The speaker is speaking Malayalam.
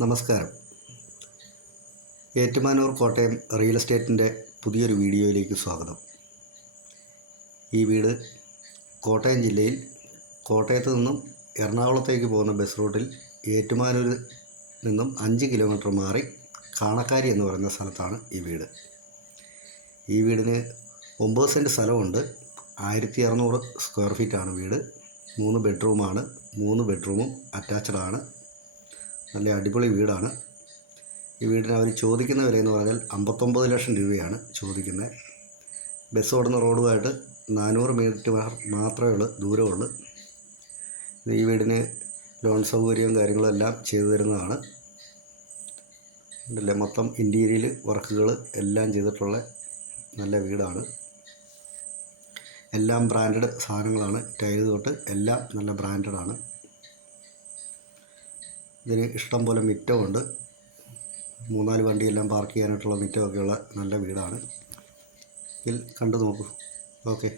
നമസ്കാരം. ഏറ്റുമാനൂർ കോട്ടയം റിയൽ എസ്റ്റേറ്റിൻ്റെ പുതിയൊരു വീഡിയോയിലേക്ക് സ്വാഗതം. ഈ വീട് കോട്ടയം ജില്ലയിൽ കോട്ടയത്ത് നിന്നും എറണാകുളത്തേക്ക് പോകുന്ന ബസ് റൂട്ടിൽ ഏറ്റുമാനൂരിൽ നിന്നും 5 കിലോമീറ്റർ മാറി കാണക്കാരി എന്ന് പറയുന്ന സ്ഥലത്താണ് ഈ വീട്. ഈ വീടിന് 9 സെൻറ്റ് സ്ഥലമുണ്ട്. 1600 സ്ക്വയർ ഫീറ്റാണ് വീട്. 3 ബെഡ്റൂമാണ്. 3 ബെഡ്റൂമും അറ്റാച്ച്ഡാണ്. നല്ല അടിപൊളി വീടാണ്. ഈ വീടിന് അവർ ചോദിക്കുന്ന വിലയെന്ന് പറഞ്ഞാൽ 59 ലക്ഷം രൂപയാണ് ചോദിക്കുന്നത്. ബസ് ഓടുന്ന റോഡുമായിട്ട് 400 മീറ്റർ മാത്രമേ ദൂരമുള്ളൂ. ഈ വീടിന് ലോൺ സൗകര്യവും കാര്യങ്ങളും എല്ലാം ചെയ്തു തരുന്നതാണ്. ഇതിലെ മൊത്തം ഇൻറ്റീരിയൽ വർക്കുകൾ എല്ലാം ചെയ്തിട്ടുള്ള നല്ല വീടാണ്. എല്ലാം ബ്രാൻഡഡ് സാധനങ്ങളാണ്. ടൈല് തൊട്ട് എല്ലാം നല്ല ബ്രാൻഡഡാണ്. ഇതിന് ഇഷ്ടം പോലെ മിറ്റമുണ്ട്. 3-4 വണ്ടിയെല്ലാം പാർക്ക് ചെയ്യാനായിട്ടുള്ള മിറ്റമൊക്കെയുള്ള നല്ല വീടാണ്. ഇതിൽ കണ്ടു നോക്കൂ. ഓക്കെ.